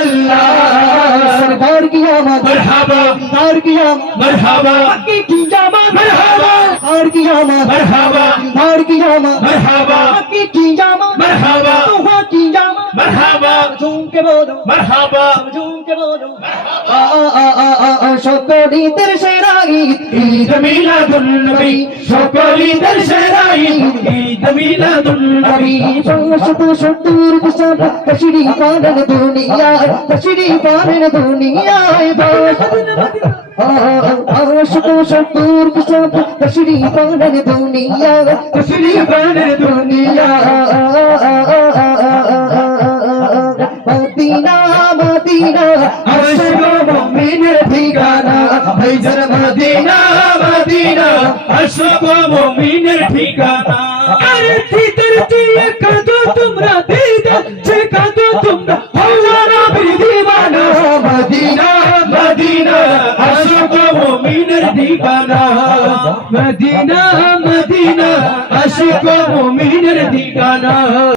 अल्लाह सरदार की आमद मरहबा सरदार की आमद मरहबा मक्की की जामत मरहबा सरदार की आमद मरहबा सरदार की आमद मरहबा मक्की की जामत मरहबा तोहा की जामत मरहबा झूम के बोलो मरहबा झूम के बोलो সকলি দর্শরাই ঈদ মিলাদুন নবী সকলি দর্শরাই ঈদ মিলাদুন নবী শত সত্তর বছর তশরি পালন দুনিয়ায় তশরি পালন দুনিয়ায় শত সত্তর বছর তশরি পালন দুনিয়ায় তশরি পালন দুনিয়ায় মদিনা মদিনা আশক মুমিনের ঠিকানা ভাইজান মদিনা মদিনা আশক মুমিনের ঠিকানা আরতি ধরতি কাঁদো তোমরা দিদা সে কাঁদো তোমরা আল্লাহ নবীর দিওয়ানা মদিনা মদিনা আশক মুমিনের ঠিকানা মদিনা মদিনা আশক মুমিনের ঠিকানা